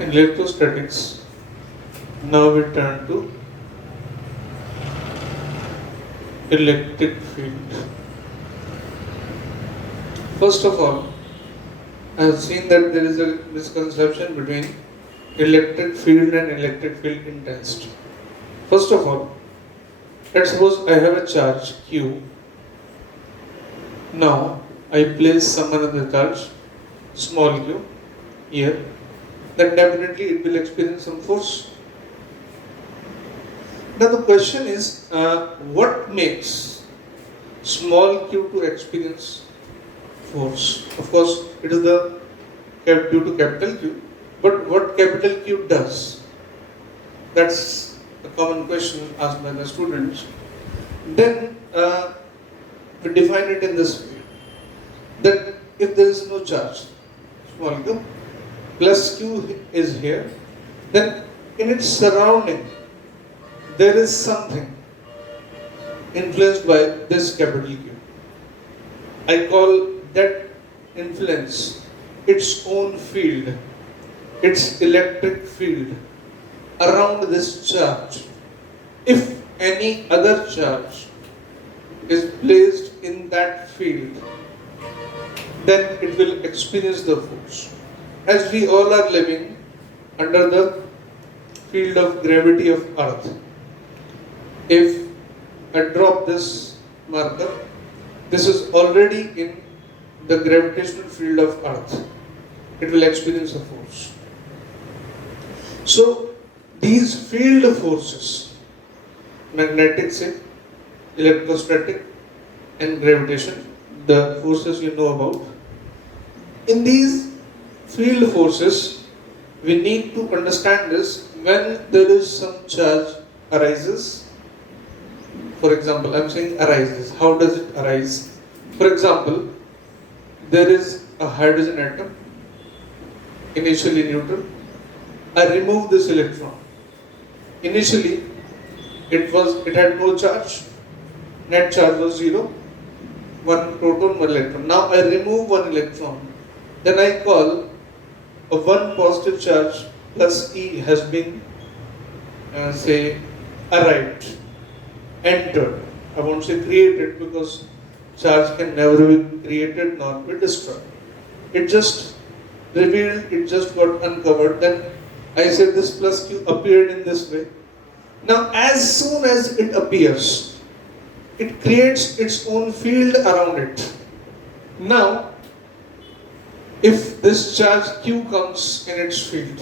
In electrostatics, now we turn to electric field. First of all, I have seen that there is a misconception between electric field and electric field intensity. First of all, let's suppose I have a charge Q. Now I place some another charge, small q, here. Then definitely it will experience some force. Now the question is, what makes small q to experience force? Of course, it is due to capital Q, but what capital Q does? That's the common question asked by the students. Then we define it in this way: that if there is no charge, small q, plus q is here, then in its surrounding there is something influenced by this capital Q. I call that influence its own field, its electric field around this charge. If any other charge is placed in that field, then it will experience the force. As we all are living under the field of gravity of Earth, if I drop this marker, this is already in the gravitational field of Earth, it will experience a force. So these field forces, magnetic, say, electrostatic and gravitation, the forces you know about, in these field forces we need to understand this. When there is some charge arises, for example, I am saying arises, how does it arise? For example, there is a hydrogen atom, initially neutral. I remove this electron. Initially, it had no charge. Net charge was 0. One proton, one electron. Now I remove one electron. Then I call a one positive charge plus E has been, say, arrived, entered. I won't say created, because charge can never be created nor be destroyed. It just revealed, it just got uncovered. Then I said this plus Q appeared in this way. Now as soon as it appears, it creates its own field around it. Now, if this charge Q comes in its field,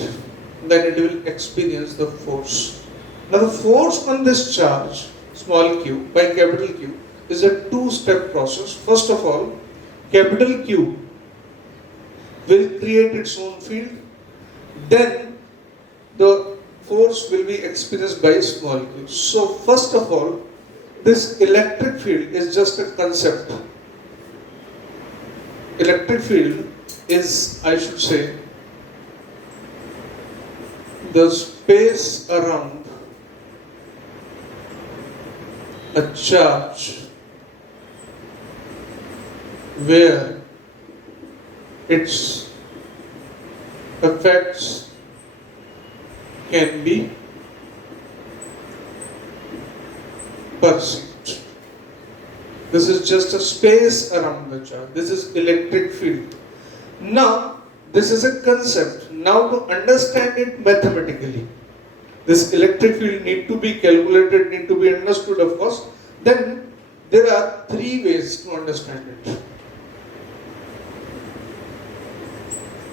then it will experience the force. Now the force on this charge, small q by capital Q, is a two-step process. First of all, capital Q will create its own field, then the force will be experienced by small q. So first of all, this electric field is just a concept. Electric field is, I should say, the space around a charge where its effects can be perceived. This is just a space around the charge. This is electric field. Now, this is a concept. Now to understand it mathematically, this electric field need to be calculated, need to be understood, of course. Then there are three ways to understand it.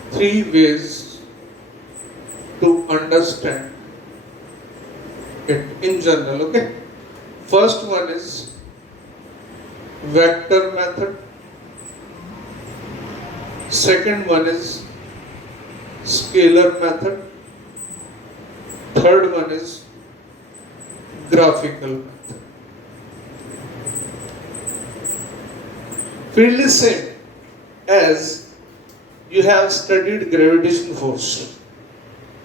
Three ways to understand it in general, okay? First one is vector method. Second one is scalar method. Third one is graphical method. Field is same as you have studied gravitation force.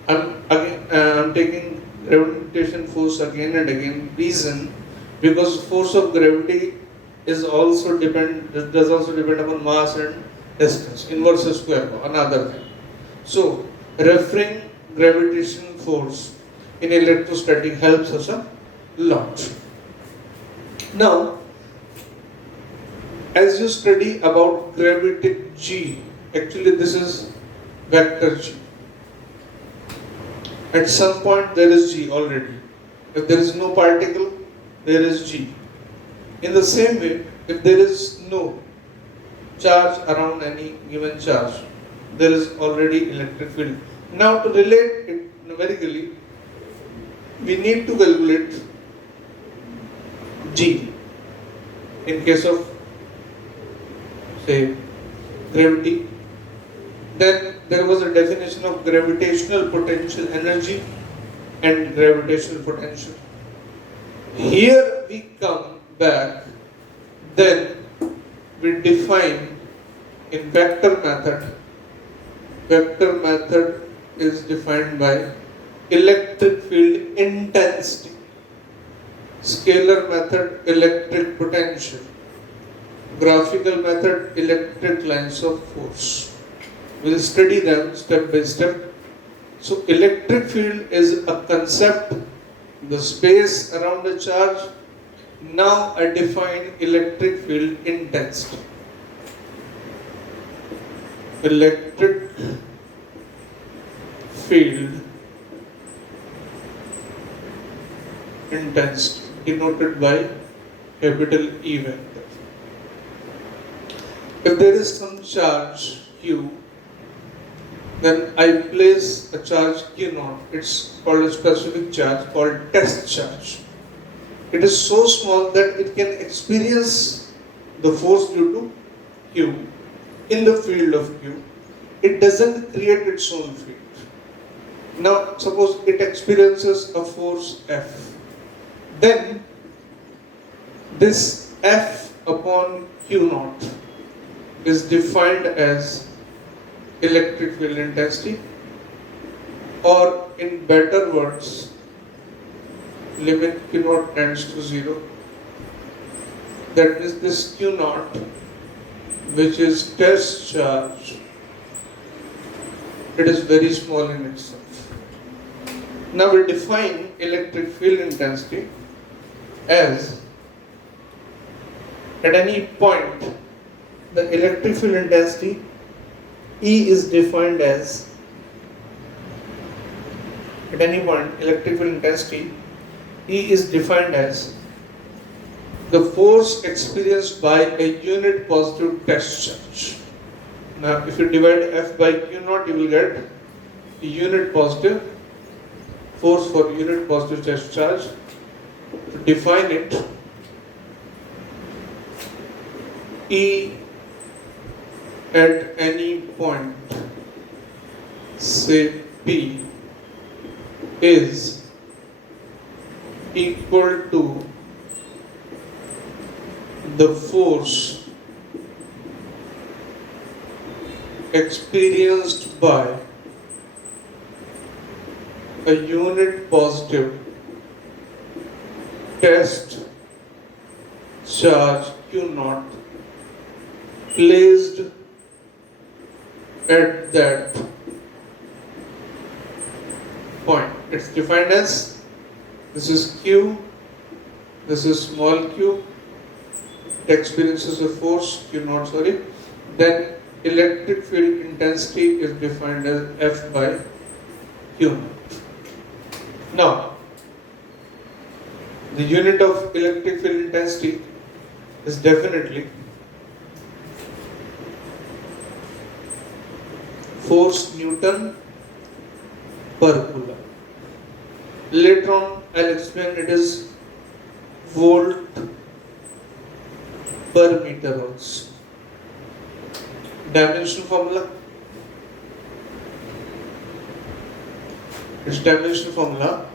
I'm taking gravitation force again and again. Reason, because force of gravity is also does also depend upon mass and distance, inverse square law, another thing. So referring gravitational force in electrostatic helps us a lot. Now, as you study about gravity G, actually this is vector G. At some point there is G already. If there is no particle, there is G. In the same way, if there is no charge around any given charge, there is already electric field. Now to relate it numerically, we need to calculate G in case of, say, gravity. Then there was a definition of gravitational potential energy and gravitational potential. Here we come back, then we define in vector method. Vector method is defined by electric field intensity. Scalar method, electric potential. Graphical method, electric lines of force. We'll study them step by step. So electric field is a concept, the space around a charge. Now I define electric field intensity. Electric field intensity denoted by capital E vector. If there is some charge Q, then I place a charge Q0. It's called a specific charge called test charge. It is so small that it can experience the force due to Q in the field of Q. It doesn't create its own field. Now suppose it experiences a force F. Then this F upon Q0 is defined as electric field intensity, or in better words, limit Q0 tends to 0. That means this Q0, which is test charge, it is very small in itself. Now we define electric field intensity as at any point the electric field intensity E is defined as, at any point electric field intensity E is defined as the force experienced by a unit positive test charge. Now if you divide F by Q0, you will get a unit positive force for unit positive test charge. To define it, E at any point, say P, is equal to the force experienced by a unit positive test charge Q0 placed at that point. It's defined as, this is Q, this is small q, it experiences a force Q0, then electric field intensity is defined as F by Q0. Now, the unit of electric field intensity is definitely force Newton per coulomb. Later on, I'll explain it is volt per meter also. Dimensional formula. Its dimensional formula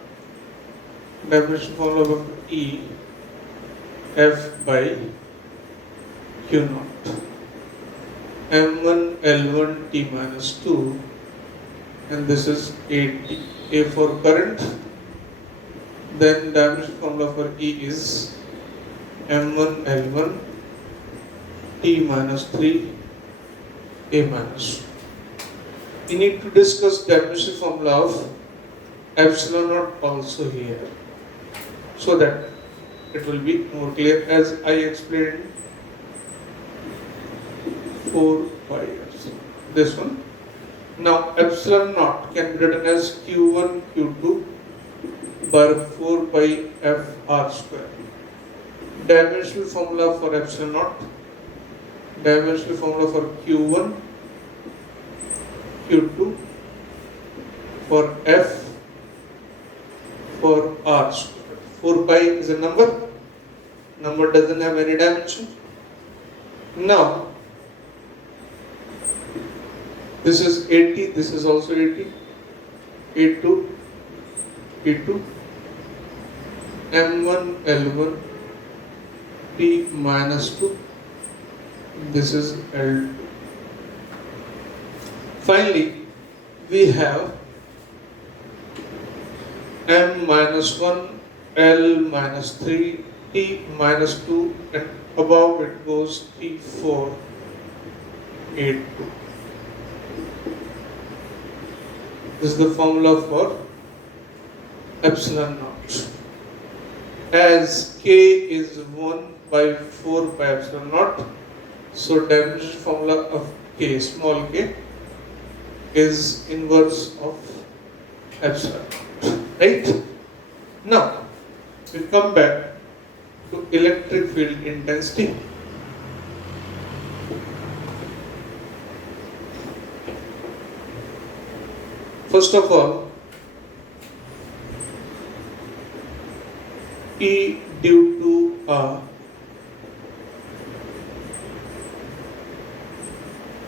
of E F by Q0. M1 L1 T minus 2, and this is AT. A for current, then dimensional formula for E is M1 L1 T minus 3 A minus. we need to discuss dimensional formula of epsilon naught also here, so that it will be more clear as I explained 4 pi epsilon. This one. Now epsilon naught can be written as Q1 Q2 bar 4 pi f r square. Dimensional formula for epsilon naught, dimensional formula for Q1 Q2 for f for r square. 4 pi is a number doesn't have any dimension. Now this is 80, this is also 80, A2, E2, M1, L1, T minus 2, this is L2. Finally, we have M minus 1, L minus 3, T minus 2, and above it goes T4, A2. This is the formula for epsilon naught. As K is 1 by 4 pi epsilon naught, so dimensional formula of K, small k, is inverse of epsilon naught. Right? Now, we come back to electric field intensity. First of all, E due to a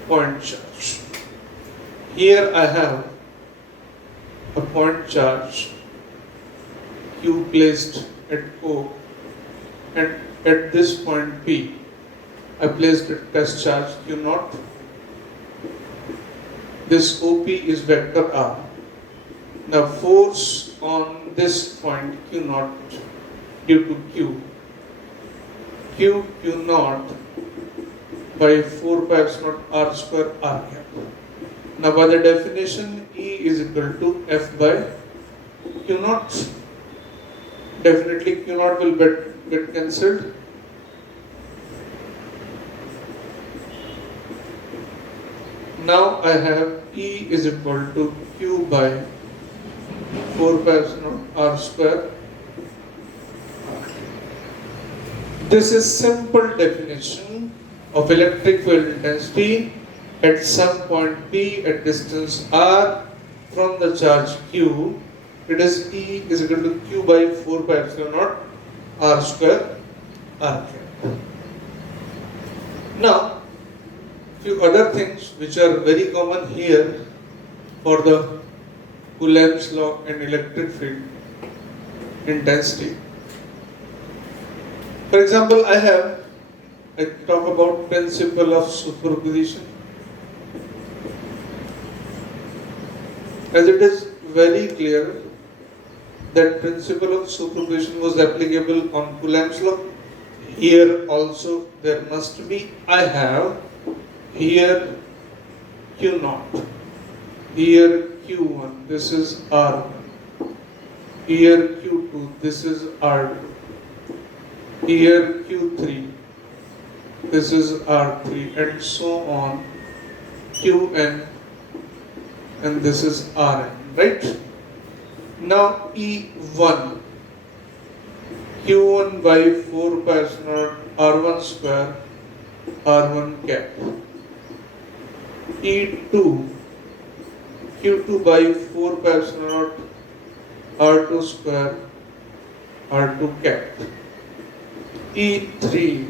point charge. Here I have a point charge Q placed at O, and at this point P I placed a test charge Q naught. This OP is vector R. Now force on this point Q naught due to Q naught by 4 pi epsilon naught R square R cap. Now by the definition, E is equal to F by Q naught. Definitely Q naught will get cancelled. Now I have E is equal to Q by 4 pi epsilon R square. This is simple definition of electric field intensity at some point P at distance R from the charge Q. It is E is equal to Q by 4 pi epsilon naught R square R cap. Now, few other things which are very common here for the Coulomb's law and electric field intensity. For example, I talk about principle of superposition. As it is very clear that principle of superposition was applicable on Coulomb's law, here also there must be. I have here Q naught, here Q1, this is R1, here Q2, this is R2, here Q3, this is R3, and so on, Qn, and this is Rn, right? Now E1, Q1 by 4 pi epsilon naught R1 square, R1 cap. E2, Q2 by 4 pi epsilon naught R2 square, R2 cap. E3,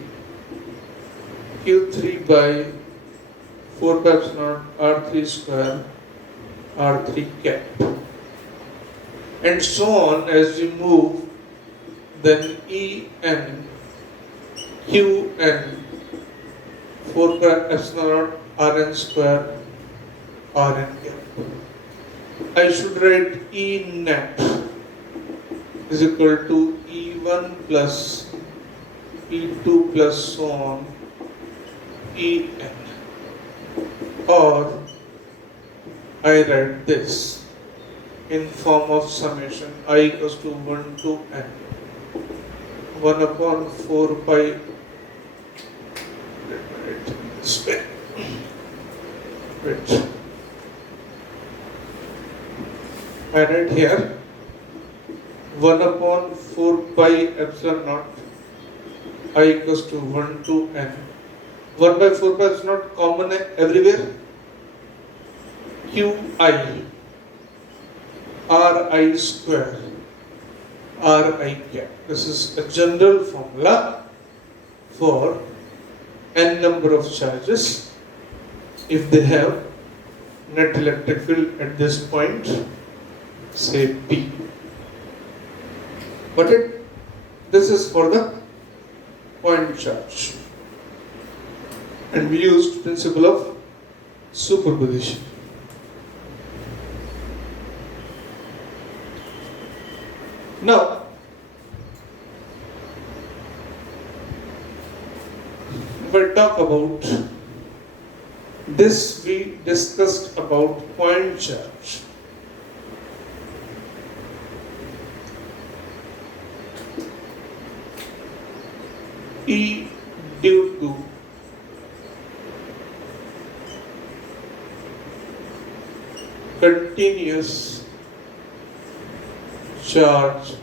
Q3 by 4 pi epsilon naught R3 square, R3 cap. And so on as we move, then En, Qn, 4 pi epsilon naught Rn square, Rn cap. I should write E net is equal to E1 plus E2 plus so on En, or I write this in form of summation I equals to 1 to n 1 upon 4 pi, let me write this way, wait, I write here 1 upon 4 pi epsilon naught I equals to 1 to n. 1 by 4 pi is not common everywhere. Qi Ri square Ri cap. This is a general formula for n number of charges if they have net electric field at this point, say P. But this is for the point charge, and we used principle of superposition. Now, if I talk about this, we discussed about point charge. E due to continuous charge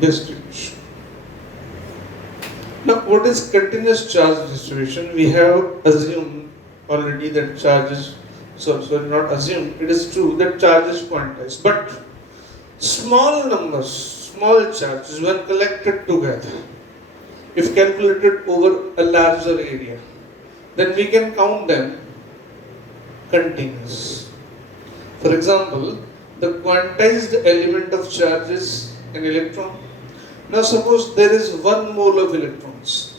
distribution. Now, what is continuous charge distribution? We have assumed already that charge is, not assumed, it is true that charge is quantized, but small numbers, small charges when collected together, if calculated over a larger area, then we can count them continuous. For example, the quantized element of charge is an electron. Now suppose there is 1 mole of electrons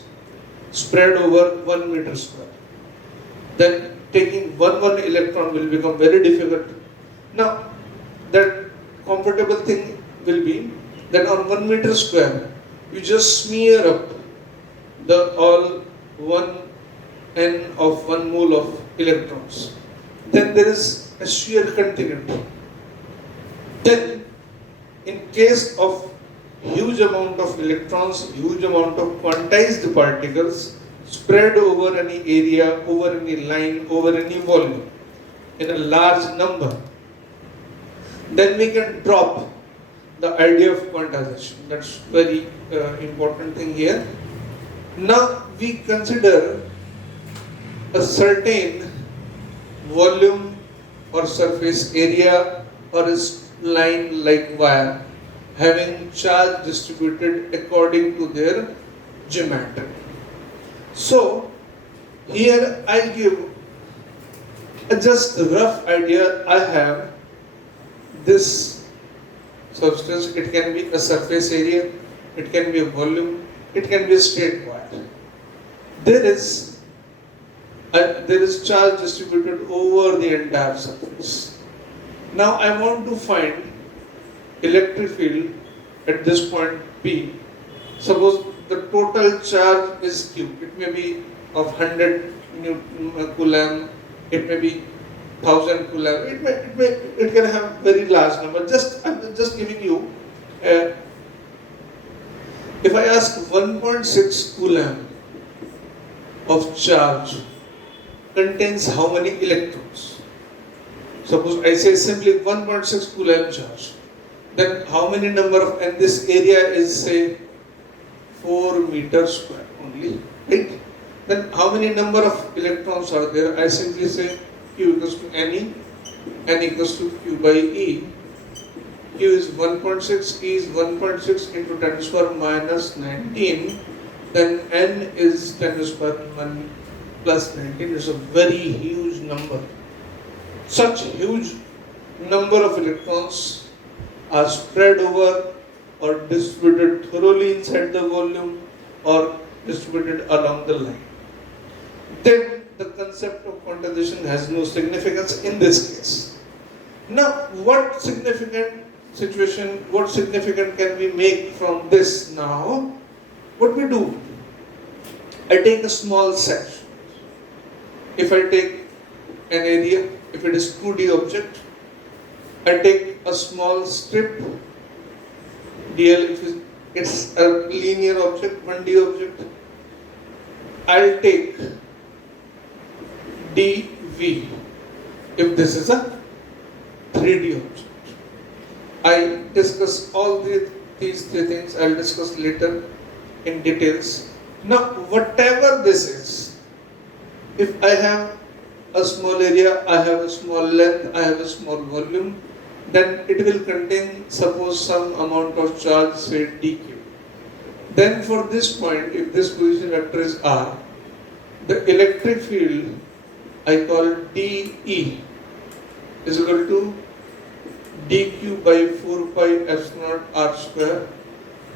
spread over 1 meter square. Then taking one electron will become very difficult. Now that comfortable thing will be that on 1 meter square you just smear up the all 1 n of 1 mole of electrons. Then there is a shear continuity. Then in case of huge amount of electrons, huge amount of quantized particles spread over any area, over any line, over any volume in a large number, then we can drop the idea of quantization. That's very important thing here. Now we consider a certain volume or surface area or a line like wire having charge distributed according to their geometry. So here I give just a rough idea. I have this substance. It can be a surface area, it can be a volume, it can be a straight wire. There is charge distributed over the entire surface. Now I want to find electric field at this point P. Suppose the total charge is Q. It may be of 100 coulomb, it may be 1000 coulomb, it can have very large number. I'm just giving you if I ask 1.6 coulomb of charge contains how many electrons? Suppose I say simply 1.6 coulomb charge. Then how many number of, and this area is say 4 meters square only, right? Then how many number of electrons are there? I simply say Q equals to Ne, N equals to Q by E. Q is 1.6, E is 1.6 into 10 to the power minus 19. Then N is 10 to the power 1 plus 19. It's a very huge number. Such huge number of electrons are spread over or distributed thoroughly inside the volume or distributed along the line. Then the concept of quantization has no significance in this case. Now, what significant can we make from this now? What we do? I take a small section. If I take an area. If it is 2D object, I take a small strip dl. If it's a linear object, 1D object, I'll take dv. If this is a 3D object, I discuss all these three things. I'll discuss later in details. Now, whatever this is, if I have a small area, I have a small length, I have a small volume, then it will contain, suppose, some amount of charge, say dq. Then for this point, if this position vector is r, the electric field I call dE is equal to dq by 4 pi epsilon r square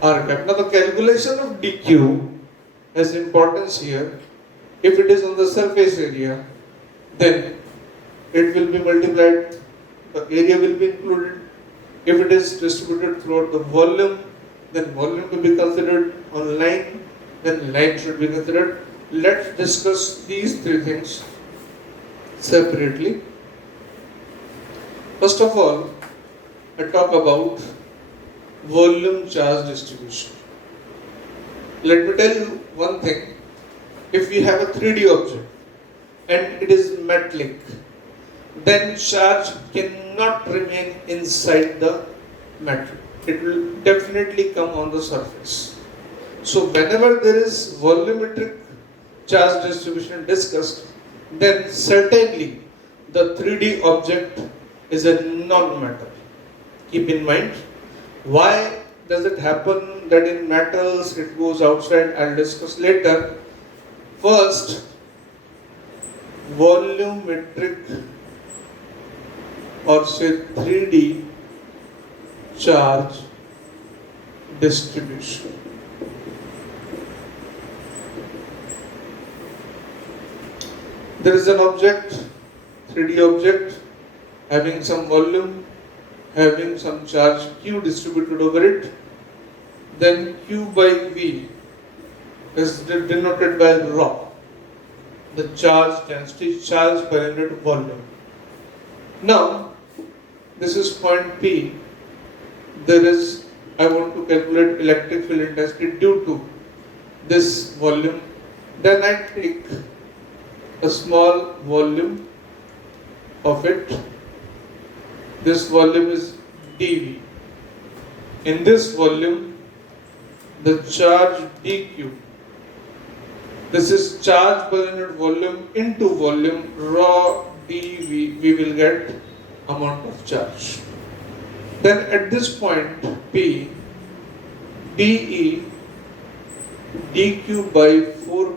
r cap. Now the calculation of dq has importance here. If it is on the surface area, then it will be multiplied, the area will be included. If it is distributed throughout the volume, then volume will be considered. On line, then line should be considered. Let's discuss these three things separately. First of all, I talk about volume charge distribution. Let me tell you one thing. If we have a 3D object and it is metallic, then charge cannot remain inside the metal. It will definitely come on the surface. So whenever there is volumetric charge distribution discussed, then certainly the 3D object is a non-metal. Keep in mind, why does it happen that in metals it goes outside? I'll discuss later. First, volumetric or say 3D charge distribution. There is an object, 3D object, having some volume, having some charge Q distributed over it. Then Q by V is denoted by rho, the charge density, charge per unit volume. Now, this is point P. There is, I want to calculate electric field intensity due to this volume. Then I take a small volume of it. This volume is dV. In this volume, the charge dQ. This is charge per unit volume into volume, rho dV. We will get amount of charge. Then at this point P, dE dQ by 4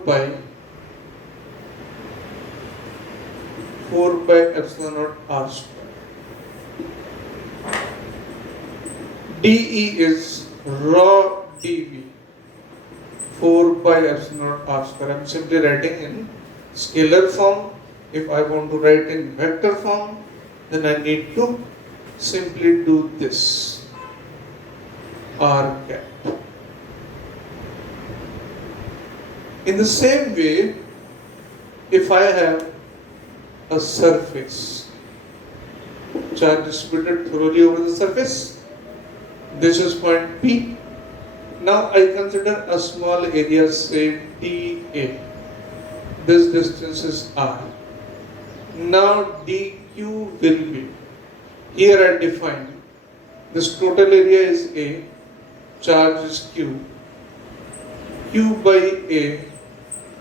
pi epsilon naught r square. dE is rho dV, 4 pi epsilon naught r square. I am simply writing in scalar form. If I want to write in vector form, then I need to simply do this, r cap. In the same way, if I have a surface, charge distributed thoroughly over the surface, this is point P. Now I consider a small area, say dA. This distance is r. Now dQ will be, here I define, this total area is A, charge is Q, Q by A,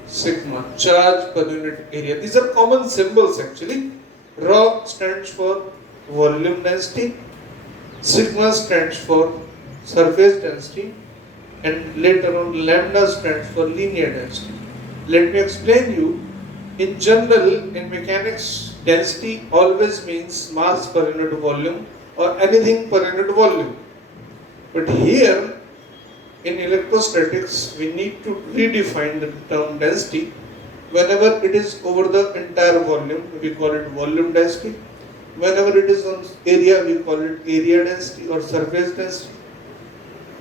sigma, charge per unit area. These are common symbols actually. Rho stands for volume density, sigma stands for surface density, and later on lambda stands for linear density. Let me explain you. In general, in mechanics, density always means mass per unit volume or anything per unit volume. But here, in electrostatics, we need to redefine the term density. Whenever it is over the entire volume, we call it volume density. Whenever it is on area, we call it area density or surface density.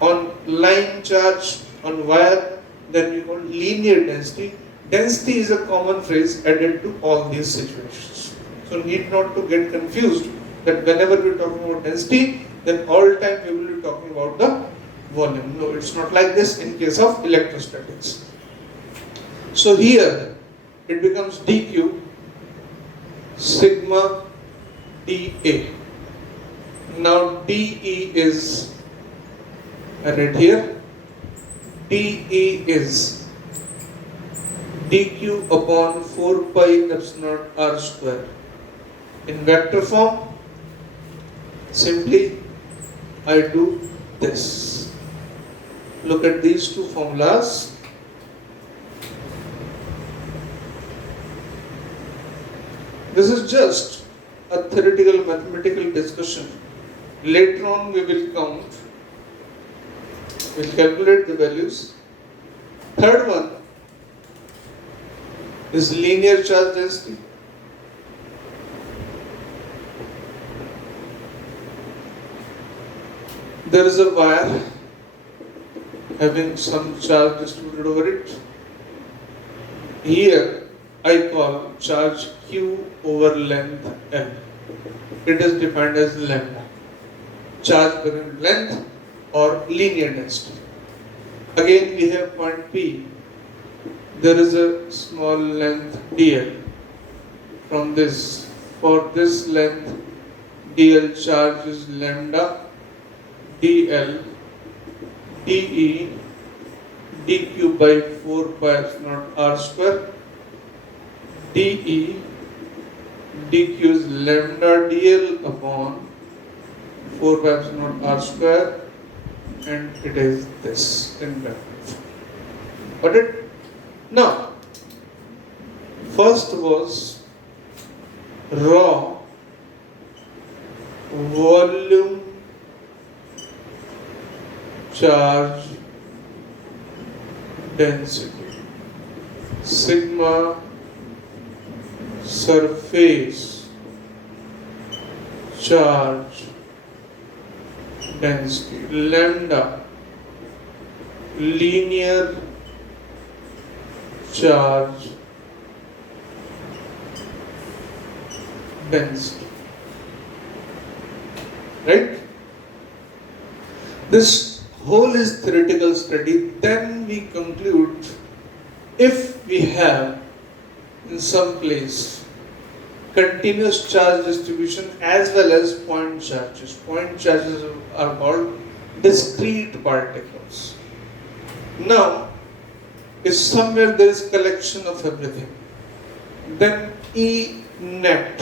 On line charge, on wire, then we call linear density. Density is a common phrase added to all these situations. So need not to get confused that whenever we are talking about density, then all time we will be talking about the volume. No, it's not like this in case of electrostatics. So here it becomes dq sigma dA. Now dE is right here. dE is dq upon 4 pi epsilon r square. In vector form, simply I do this. Look at these two formulas. This is just a theoretical mathematical discussion. Later on we will count, we'll calculate the values. Third one is linear charge density. There is a wire having some charge distributed over it. Here I call charge Q over length L. It is defined as lambda. Charge per unit length or linear density. Again we have point P. There is a small length dl. From this, for this length dl charge is lambda dl dE dq by 4 pi epsilon r square. dE dq is lambda dl upon 4 pi epsilon r square, and it is this in bracket. Got it? Now, first was raw volume charge density, sigma surface charge density, lambda linear charge density. Right? This whole is theoretical study. Then we conclude, if we have in some place continuous charge distribution as well as point charges. Point charges are called discrete particles. Now, if somewhere there is collection of everything, then E net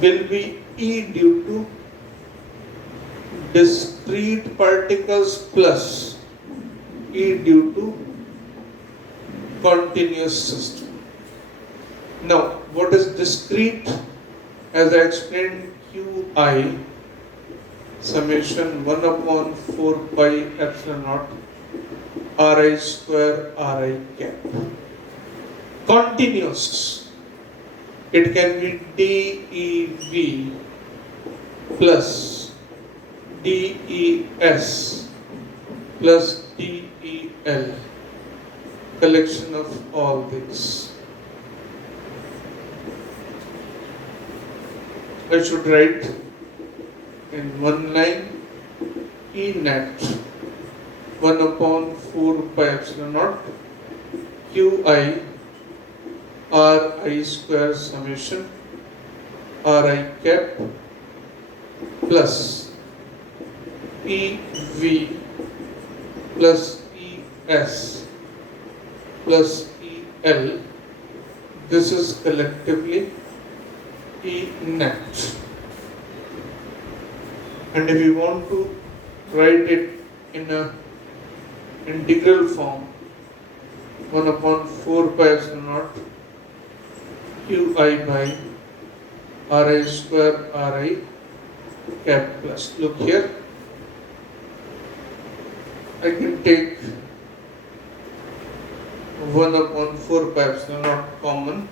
will be E due to discrete particles plus E due to continuous system. Now, what is discrete? As I explained, Qi summation 1 upon 4 pi epsilon naught Ri square Ri cap. Continuous, it can be DEV plus DES plus DEL, collection of all these. I should write in one line E net 1 upon 4 pi epsilon naught Qi Ri square summation Ri cap plus EV plus ES plus EL. This is collectively E net. And if you want to write it in a integral form, 1 upon 4 pi epsilon naught Qi by Ri square Ri cap plus. Look here, I can take 1 upon 4 pi epsilon naught common,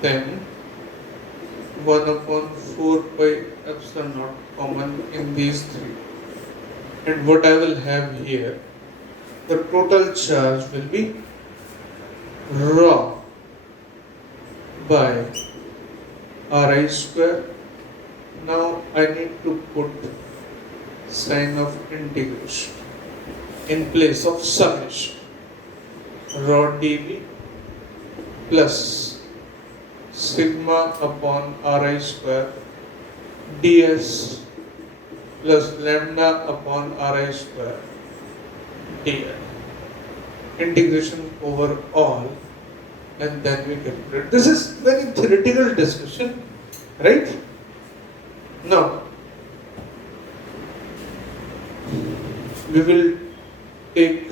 then 1 upon 4 pi epsilon naught common in these three. And what I will have here, the total charge will be raw by Ri square. Now I need to put sign of integration in place of summation. Rho dV plus sigma upon Ri square ds plus lambda upon Ri square dl. Integration over all, and then we calculate. This is very theoretical discussion, right? Now, we will take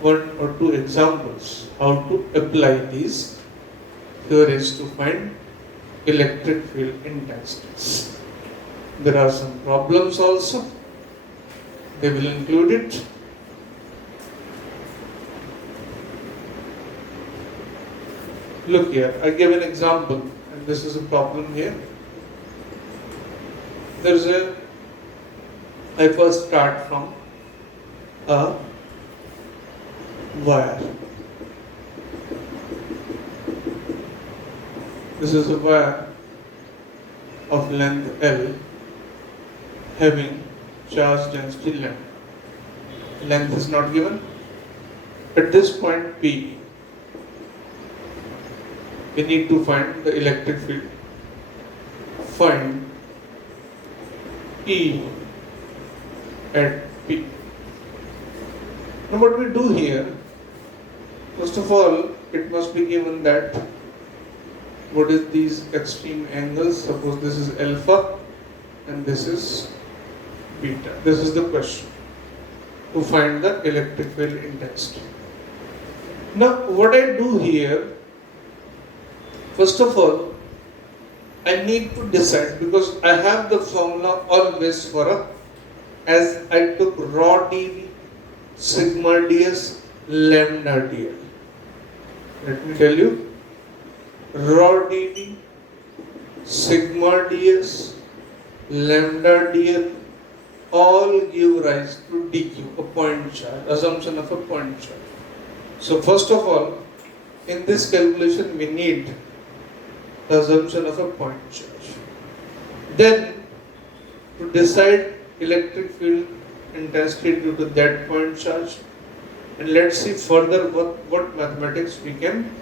one or two examples how to apply these theories to find electric field intensities. There are some problems also. They will include it. Look here, I give an example, and this is a problem here. I first start from a wire. This is a wire of length L having charge density lambda. Length is not given. At this point P, we need to find the electric field. Find E at P. Now what we do here, first of all, it must be given that what is these extreme angles. Suppose this is alpha and this is beta. This is the question to find the electric field intensity. Now what I do here, first of all, I need to decide, because I have the formula always for a, as I took rho dV, sigma ds, lambda dl. Let me tell you, rho dV, sigma ds, lambda dl all give rise to dq, a point charge, assumption of a point charge. So first of all, in this calculation we need the assumption of a point charge. Then to decide electric field intensity due to that point charge, and let's see further what mathematics we can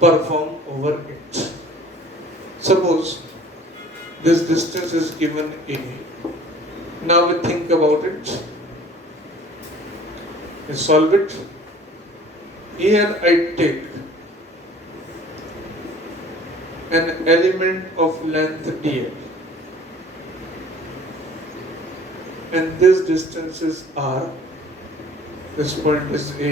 perform over it. Suppose this distance is given A. Now we think about it. We solve it. Here I take an element of length dl, and this distance is r. This point is A.